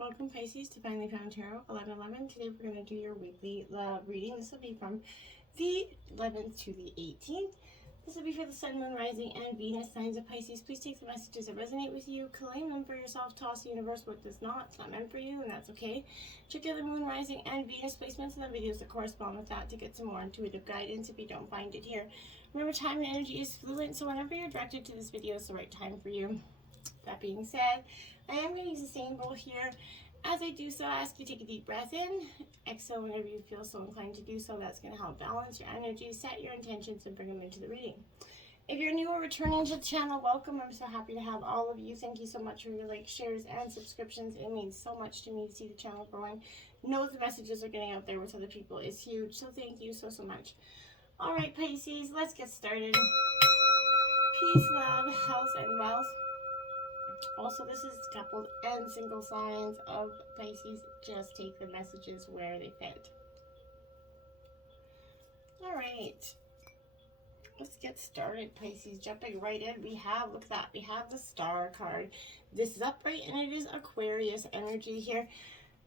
Welcome Pisces to Finally Found Tarot 11/11. Today we're going to do your weekly love reading. This will be from the 11th to the 18th. This will be for the Sun, Moon, Rising, and Venus signs of Pisces. Please take the messages that resonate with you, claim them for yourself, toss the universe what does not. It's not meant for you, and that's okay. Check out the Moon, Rising, and Venus placements and the videos that correspond with that to get some more intuitive guidance if you don't find it here. Remember, time and energy is fluent, so whenever you're directed to this video, it's the right time for you. That being said, I am going to use the same bowl here. As I do so, I ask you to take a deep breath in, exhale whenever you feel so inclined to do so. That's going to help balance your energy, set your intentions, and bring them into the reading. If you're new or returning to the channel, welcome. I'm so happy to have all of you. Thank you so much for your likes, shares, and subscriptions. It means so much to me to see the channel growing. Know the messages are getting out there with other people is huge, so thank you so much. All right, Pisces, let's get started. Peace, love, health, and wealth. Also, this is coupled and single signs of Pisces. Just take the messages where they fit. All right, let's get started, Pisces. Jumping right in, we have, look at that, we have the Star card. This is upright, and it is Aquarius energy here.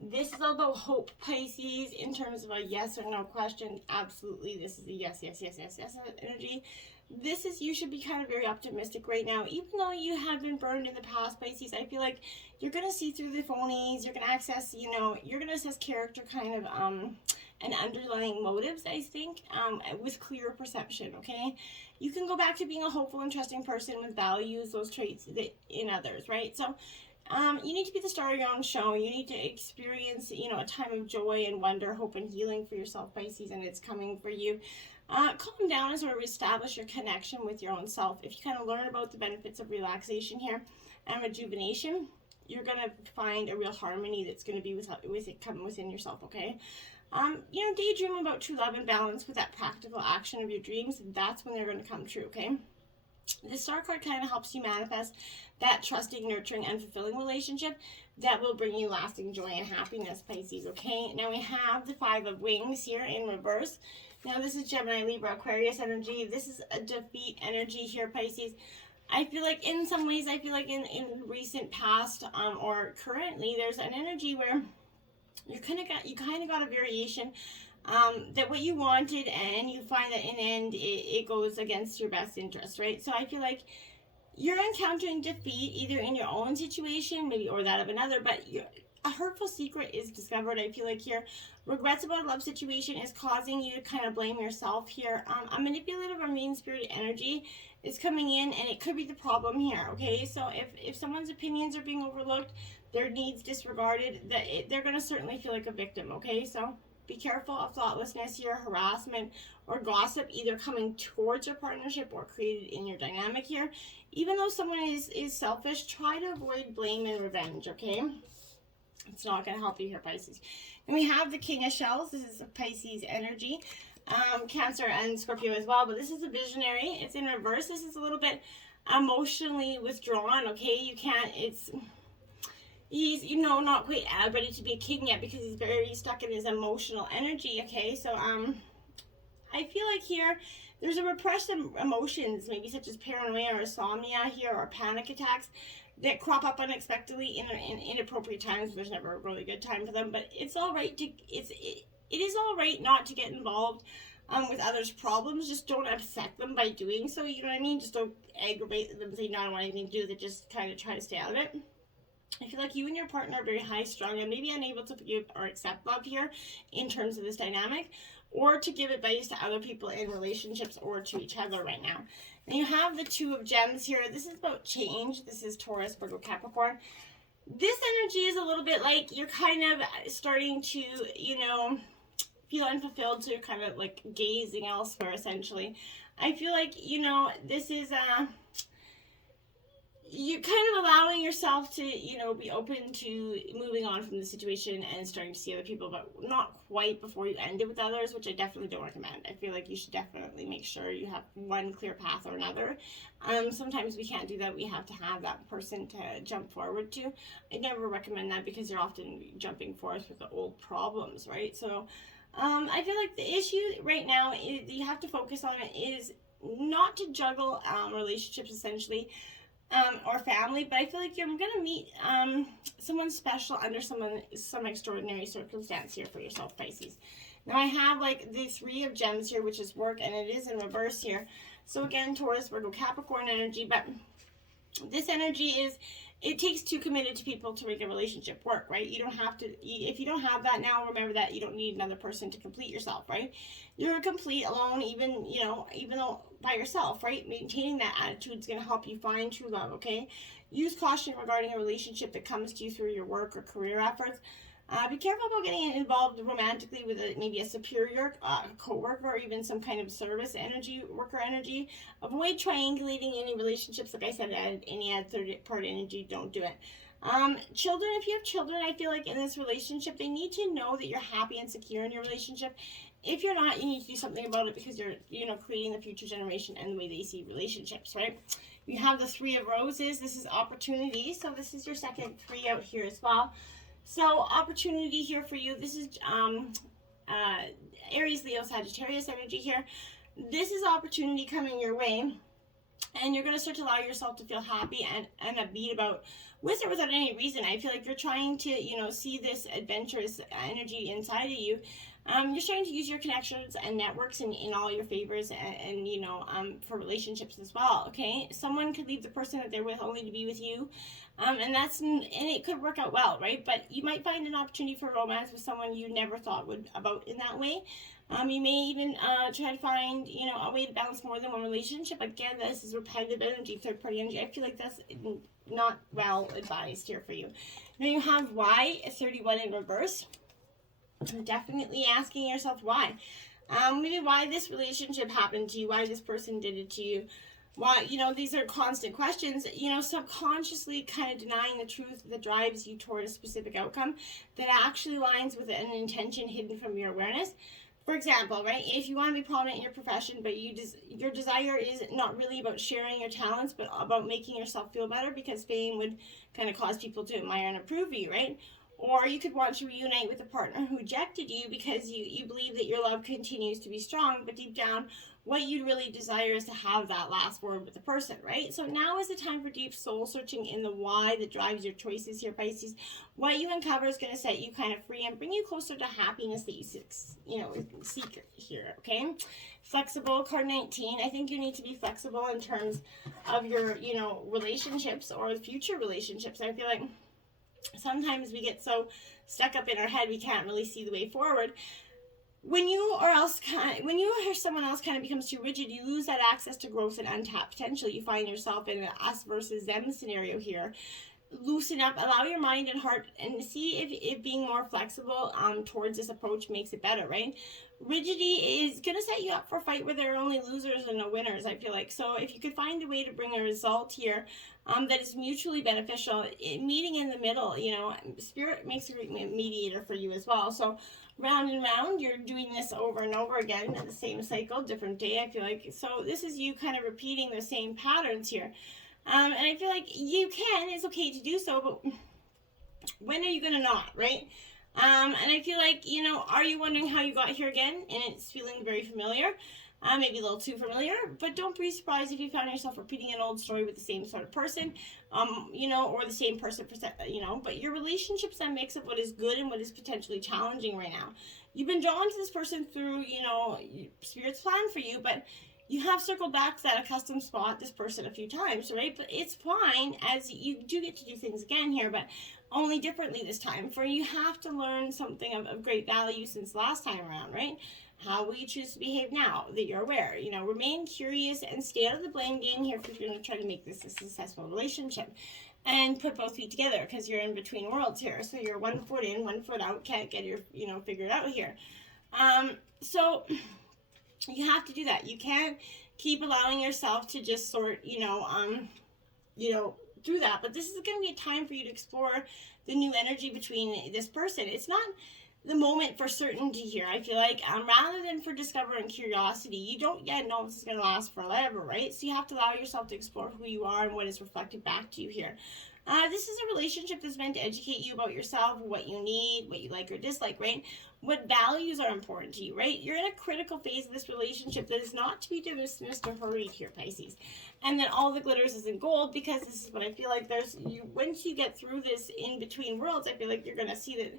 This is all about hope, Pisces, in terms of a yes or no question. Absolutely, this is a yes energy. This is, you should be kind of very optimistic right now. Even though you have been burned in the past, Pisces, I feel like you're going to see through the phonies. You're going to access, you're going to assess character kind of and underlying motives, I think, with clear perception, okay? You can go back to being a hopeful and trusting person with values, those traits that in others, right? So you need to be the star of your own show. You need to experience, a time of joy and wonder, hope, and healing for yourself, Pisces, and it's coming for you. Calm down and sort of establish your connection with your own self. If you kind of learn about the benefits of relaxation here and rejuvenation, you're going to find a real harmony that's going to be with it coming within yourself, okay? Daydream about true love and balance with that practical action of your dreams. That's when they're going to come true, okay? The Star card kind of helps you manifest that trusting, nurturing, and fulfilling relationship that will bring you lasting joy and happiness, Pisces, okay? Now we have the Five of Wings here in reverse. Now this is Gemini, Libra, Aquarius energy. This is a defeat energy here, Pisces. I feel like in some ways, in recent past or currently, there's an energy where you kind of got a variation that what you wanted, and you find that in the end it goes against your best interest, right? So I feel like you're encountering defeat either in your own situation, maybe, or that of another, but a hurtful secret is discovered. I feel like here, regrets about a love situation is causing you to kind of blame yourself here. A manipulative or mean-spirited energy is coming in, and it could be the problem here, okay? So if someone's opinions are being overlooked, their needs disregarded, they're going to certainly feel like a victim, okay? So be careful of thoughtlessness here, harassment, or gossip either coming towards your partnership or created in your dynamic here. Even though someone is selfish, try to avoid blame and revenge, okay? It's not going to help you here, Pisces. And we have the King of Shells. This is a Pisces energy. Cancer and Scorpio as well, but this is a visionary. It's in reverse. This is a little bit emotionally withdrawn, okay? He's not quite ready to be a king yet because he's very stuck in his emotional energy, okay? So I feel like here there's a repressed emotions, maybe such as paranoia or insomnia here, or panic attacks that crop up unexpectedly in inappropriate times. There's never a really good time for them, but it's all right it is all right not to get involved with others' problems. Just don't upset them by doing so, you know what I mean? Just don't aggravate them and say, no, I don't want anything to do with it. Just kind of try to stay out of it. I feel like you and your partner are very high-strung and maybe unable to forgive or accept love here in terms of this dynamic, or to give advice to other people in relationships or to each other right now. And you have the Two of Gems here. This is about change. This is Taurus, Virgo, Capricorn. This energy is a little bit like you're kind of starting to, feel unfulfilled, so you're kind of like gazing elsewhere, essentially. I feel like, this is you're kind of allowing yourself to, be open to moving on from the situation and starting to see other people, but not quite before you end it with others, which I definitely don't recommend. I feel like you should definitely make sure you have one clear path or another. Sometimes we can't do that. We have to have that person to jump forward to. I never recommend that because you're often jumping forth with the old problems, right? So I feel like the issue right now is you have to focus on it is not to juggle relationships, essentially, or family, but I feel like you're going to meet someone special under some extraordinary circumstance here for yourself, Pisces. Now I have like the 3 of Gems here, which is work, and it is in reverse here. So again, Taurus, Virgo, Capricorn energy, but this energy is, it takes 2 committed people to make a relationship work, right? You don't have to, if you don't have that now, remember that you don't need another person to complete yourself, right? You're complete alone, even, you know, even though by yourself, right? Maintaining that attitude is going to help you find true love, okay? Use caution regarding a relationship that comes to you through your work or career efforts. Be careful about getting involved romantically with maybe a superior, co-worker, or even some kind of service energy, worker energy. Avoid triangulating any relationships. Like I said, any third-part energy, don't do it. Children, if you have children, I feel like in this relationship, they need to know that you're happy and secure in your relationship. If you're not, you need to do something about it, because you're, you know, creating the future generation and the way they see relationships, right? You have the 3 of Roses. This is opportunity. So this is your second 3 out here as well. So opportunity here for you. This is Aries, Leo, Sagittarius energy here. This is opportunity coming your way, and you're going to start to allow yourself to feel happy and upbeat about, with or without any reason. I feel like you're trying to, you know, see this adventurous energy inside of you. You're starting to use your connections and networks in all your favors, and you know, for relationships as well, okay? Someone could leave the person that they're with only to be with you, and it could work out well, right? But you might find an opportunity for romance with someone you never thought would about in that way. You may even try to find, you know, a way to balance more than one relationship. Again, this is repetitive energy, third-party energy. I feel like that's not well advised here for you. Now you have Y31 in reverse. Definitely asking yourself why. Maybe why this relationship happened to you, why this person did it to you. Why, you know, these are constant questions, you know, subconsciously kind of denying the truth that drives you toward a specific outcome that actually aligns with an intention hidden from your awareness. For example, right, if you want to be prominent in your profession, but your desire is not really about sharing your talents, but about making yourself feel better, because fame would kind of cause people to admire and approve of you, right? Or you could want to reunite with a partner who rejected you because you believe that your love continues to be strong, but deep down, what you really desire is to have that last word with the person, right? So now is the time for deep soul searching in the why that drives your choices here, Pisces. What you uncover is going to set you kind of free and bring you closer to happiness that you seek here, okay? Flexible, card 19. I think you need to be flexible in terms of your, you know, relationships or future relationships. I feel like sometimes we get so stuck up in our head we can't really see the way forward. When you or someone else kind of becomes too rigid, you lose that access to growth and untapped potential. You find yourself in an us versus them scenario here. Loosen up, allow your mind and heart, and see if being more flexible towards this approach makes it better, right? Rigidity is going to set you up for a fight where there are only losers and no winners, I feel like. So if you could find a way to bring a result here that is mutually beneficial, meeting in the middle, you know, Spirit makes a great mediator for you as well. So round and round, you're doing this over and over again, the same cycle, different day, I feel like. So this is you kind of repeating the same patterns here. And I feel like it's okay to do so, but when are you going to not, right? And I feel like, you know, are you wondering how you got here again? And it's feeling very familiar, maybe a little too familiar, but don't be surprised if you found yourself repeating an old story with the same sort of person, you know, or the same person, you know, but your relationship's that mix of what is good and what is potentially challenging right now. You've been drawn to this person through, you know, Spirit's plan for you, but you have circled back to that accustomed spot, this person, a few times, right? But it's fine, as you do get to do things again here, but only differently this time. For you have to learn something of great value since last time around, right? How will you choose to behave now that you're aware? You know, remain curious and stay out of the blame game here if you're going to try to make this a successful relationship. And put both feet together, because you're in between worlds here. So you're 1 foot in, 1 foot out, can't get your, you know, figured out here. So you have to do that. You can't keep allowing yourself to just sort, you know, through that. But this is going to be a time for you to explore the new energy between this person. It's not the moment for certainty here, I feel like, rather than for discovering curiosity. You don't yet know if this is going to last forever, right? So you have to allow yourself to explore who you are and what is reflected back to you here. This is a relationship that's meant to educate you about yourself, what you need, what you like or dislike, right? What values are important to you, right? You're in a critical phase of this relationship that is not to be dismissed or hurried here, Pisces. And then all the glitters isn't gold, because this is what I feel like once you get through this in between worlds, I feel like you're going to see that,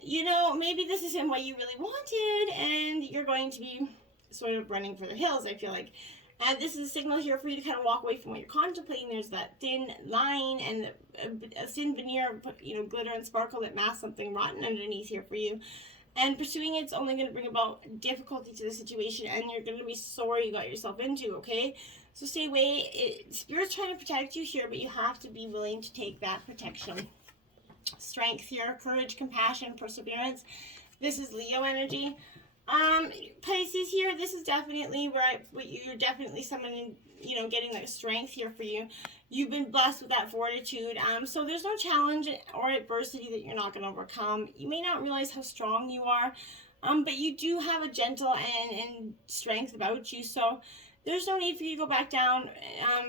you know, maybe this isn't what you really wanted, and you're going to be sort of running for the hills, I feel like. And this is a signal here for you to kind of walk away from what you're contemplating. There's that thin line and a thin veneer of, you know, glitter and sparkle that masks something rotten underneath here for you. And pursuing it's only going to bring about difficulty to the situation, and you're going to be sorry you got yourself into, okay? So stay away. Spirit's trying to protect you here, but you have to be willing to take that protection. Strength here, courage, compassion, perseverance. This is Leo energy. Pisces here, this is definitely you're definitely summoning, you know, getting that strength here for you. You've been blessed with that fortitude. So there's no challenge or adversity that you're not going to overcome. You may not realize how strong you are, but you do have a gentle and strength about you. So there's no need for you to go back down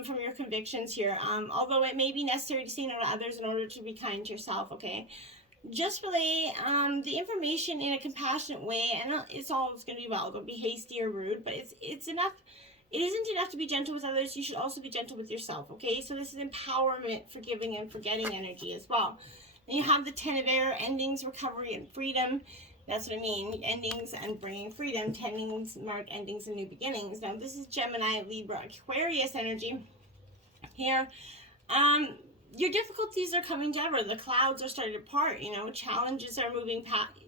from your convictions here. Although it may be necessary to say no to others in order to be kind to yourself, okay? Just relay the information in a compassionate way, and it's always going to be well. Don't be hasty or rude, but it's enough. It isn't enough to be gentle with others. You should also be gentle with yourself, okay? So this is empowerment, forgiving, and forgetting energy as well. And you have the 10 of air, endings, recovery, and freedom. That's what I mean. Endings and bringing freedom. Endings mark endings and new beginnings. Now, this is Gemini, Libra, Aquarius energy here. Your difficulties are coming to ever. The clouds are starting to part, you know. Challenges are moving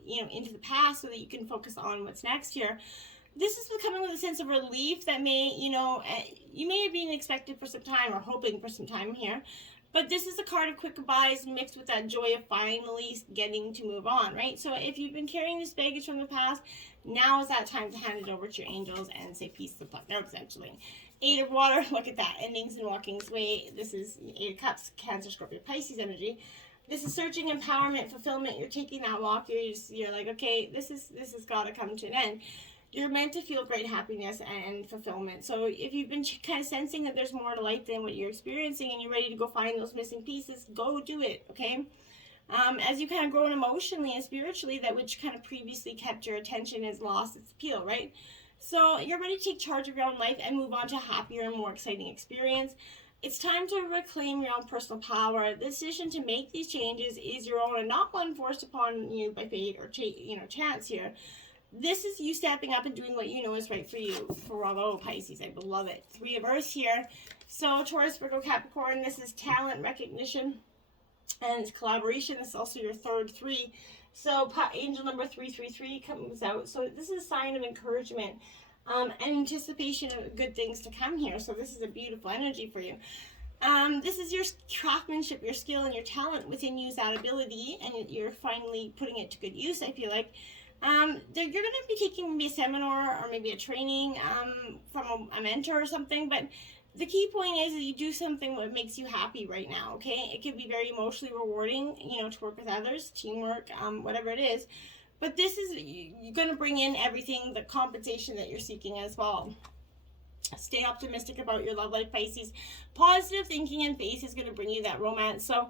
into the past so that you can focus on what's next here. This is coming with a sense of relief that may, you know, you may have been expected for some time or hoping for some time here. But this is a card of quick goodbyes mixed with that joy of finally getting to move on, right? So if you've been carrying this baggage from the past, now is that time to hand it over to your angels and say peace to the pluck. No, essentially. 8 of water, look at that. Endings and walking's way. This is 8 of cups, Cancer, Scorpio, Pisces energy. This is searching, empowerment, fulfillment. You're taking that walk. You're like, okay, this has got to come to an end. You're meant to feel great happiness and fulfillment. So if you've been kind of sensing that there's more to life than what you're experiencing and you're ready to go find those missing pieces, go do it, okay? As you kind of grow emotionally and spiritually, that which kind of previously kept your attention has lost its appeal, right? So you're ready to take charge of your own life and move on to a happier and more exciting experience. It's time to reclaim your own personal power. The decision to make these changes is your own and not one forced upon you by fate or chance here. This is you stepping up and doing what you know is right for you. Bravo, Pisces. I love it. 3 of Earth here. So Taurus, Virgo, Capricorn. This is talent, recognition, and collaboration. This is also your third 3. So angel number 333 comes out. So this is a sign of encouragement and anticipation of good things to come here. So this is a beautiful energy for you. This is your craftsmanship, your skill, and your talent within you, that ability, and you're finally putting it to good use, I feel like. You're going to be taking maybe a seminar or maybe a training from a mentor or something, but the key point is that you do something that makes you happy right now, okay? It can be very emotionally rewarding, you know, to work with others, teamwork, whatever it is. But this is, you're going to bring in everything, the compensation that you're seeking as well. Stay optimistic about your love life, Pisces. Positive thinking and faith is going to bring you that romance. So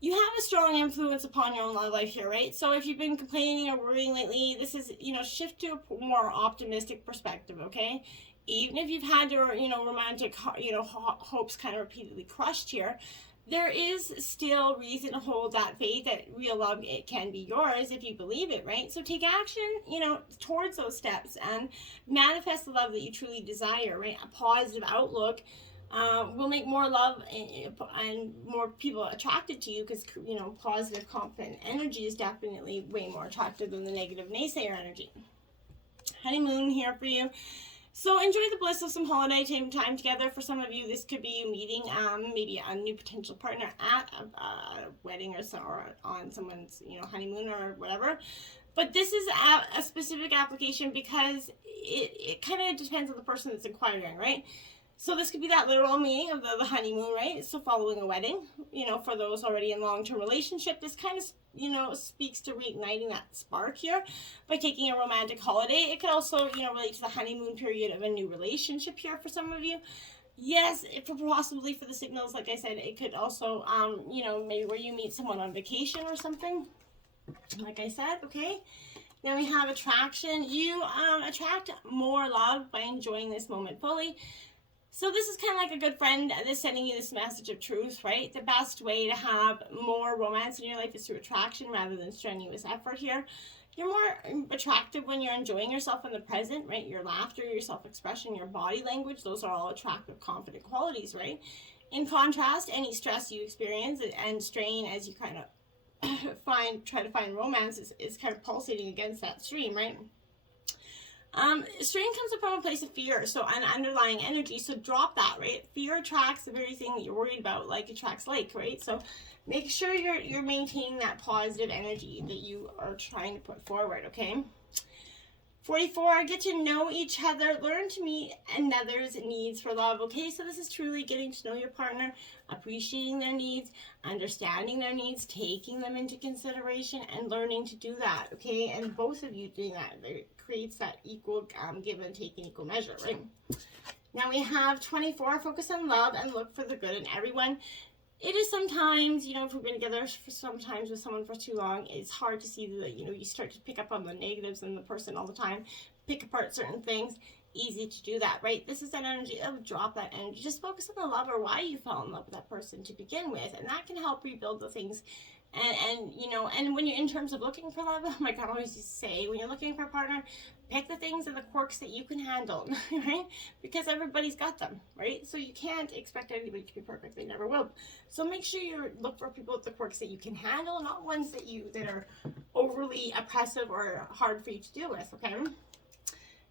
you have a strong influence upon your own love life here, right? So if you've been complaining or worrying lately, this is, you know, shift to a more optimistic perspective, okay? Even if you've had your, you know, romantic, you know, hopes kind of repeatedly crushed here, there is still reason to hold that faith that real love, it can be yours if you believe it, right? So take action, you know, towards those steps and manifest the love that you truly desire, right? A positive outlook will make more love and more people attracted to you, because, you know, positive, confident energy is definitely way more attractive than the negative naysayer energy. Honeymoon here for you. So enjoy the bliss of some holiday time together. For some of you, this could be you meeting maybe a new potential partner at a wedding or on someone's, you know, honeymoon or whatever. But this is a specific application because it kind of depends on the person that's inquiring, right? So this could be that literal meaning of the honeymoon, right? So following a wedding, you know, for those already in long-term relationship, this kind of, you know, speaks to reigniting that spark here by taking a romantic holiday. It could also, you know, relate to the honeymoon period of a new relationship here for some of you. Yes, possibly for the signals, like I said, it could also, you know, maybe where you meet someone on vacation or something, like I said, okay? Then we have attraction. You attract more love by enjoying this moment fully. So this is kind of like a good friend that's sending you this message of truth, right? The best way to have more romance in your life is through attraction rather than strenuous effort here. You're more attractive when you're enjoying yourself in the present, right? Your laughter, your self-expression, your body language, those are all attractive, confident qualities, right? In contrast, any stress you experience and strain as you kind of try to find romance is kind of pulsating against that stream, right? Strain comes from a place of fear, so an underlying energy, so drop that, right? Fear attracts the very thing that you're worried about, like attracts like, right? So make sure you're maintaining that positive energy that you are trying to put forward, okay? 44, get to know each other, learn to meet another's needs for love, okay? So this is truly getting to know your partner, appreciating their needs, understanding their needs, taking them into consideration, and learning to do that, okay? And both of you doing that, it creates that equal give and take in equal measure, right? Now we have 24, focus on love and look for the good in everyone. It is sometimes, you know, if we've been together for sometimes with someone for too long, it's hard to see that, you know, you start to pick up on the negatives in the person all the time, pick apart certain things. Easy to do that, right? This is that energy of drop that energy. Just focus on the love or why you fell in love with that person to begin with, and that can help rebuild the things. And you know, and when you're in terms of looking for love, oh my God, I always say, when you're looking for a partner, pick the things and the quirks that you can handle, right? Because everybody's got them, right? So you can't expect anybody to be perfect. They never will. So make sure you look for people with the quirks that you can handle, not ones that are overly oppressive or hard for you to deal with, okay?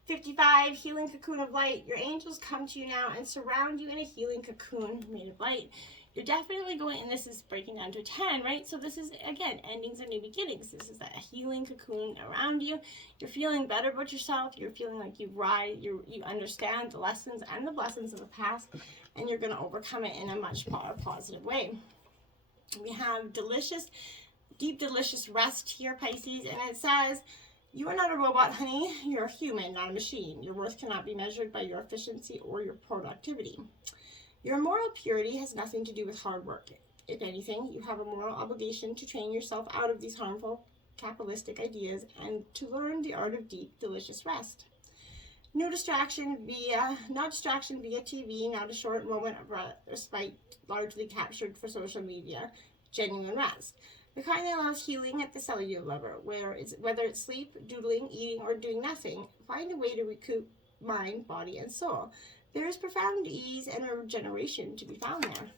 55, healing cocoon of light. Your angels come to you now and surround you in a healing cocoon made of light. You're definitely going, and this is breaking down to 10, right? So this is, again, endings and new beginnings. This is that healing cocoon around you. You're feeling better about yourself. You're feeling like you understand the lessons and the blessings of the past, and you're going to overcome it in a much more positive way. We have deep, delicious rest here, Pisces, and it says, you are not a robot, honey. You're a human, not a machine. Your worth cannot be measured by your efficiency or your productivity. Your moral purity has nothing to do with hard work. If anything, you have a moral obligation to train yourself out of these harmful, capitalistic ideas and to learn the art of deep, delicious rest. Not distraction via TV, not a short moment of respite largely captured for social media. Genuine rest. The kind that allows healing at the cellular level, whether it's sleep, doodling, eating, or doing nothing, find a way to recoup mind, body, and soul. There is profound ease and regeneration to be found there.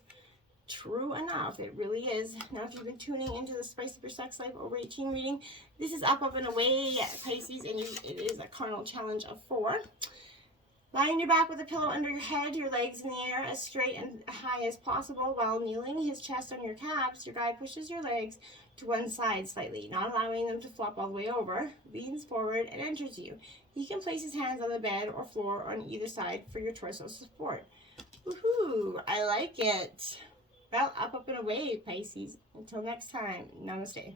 True enough, it really is. Now, if you've been tuning into the Spice of Your Sex Life over 18 reading, this is Up and Away, Pisces, and it is a carnal challenge of 4. Lie on your back with a pillow under your head, your legs in the air as straight and high as possible while kneeling, his chest on your calves. Your guy pushes your legs to one side slightly, not allowing them to flop all the way over, leans forward and enters you. He can place his hands on the bed or floor on either side for your torso support. Woohoo! I like it. Well, up and away, Pisces. Until next time, namaste.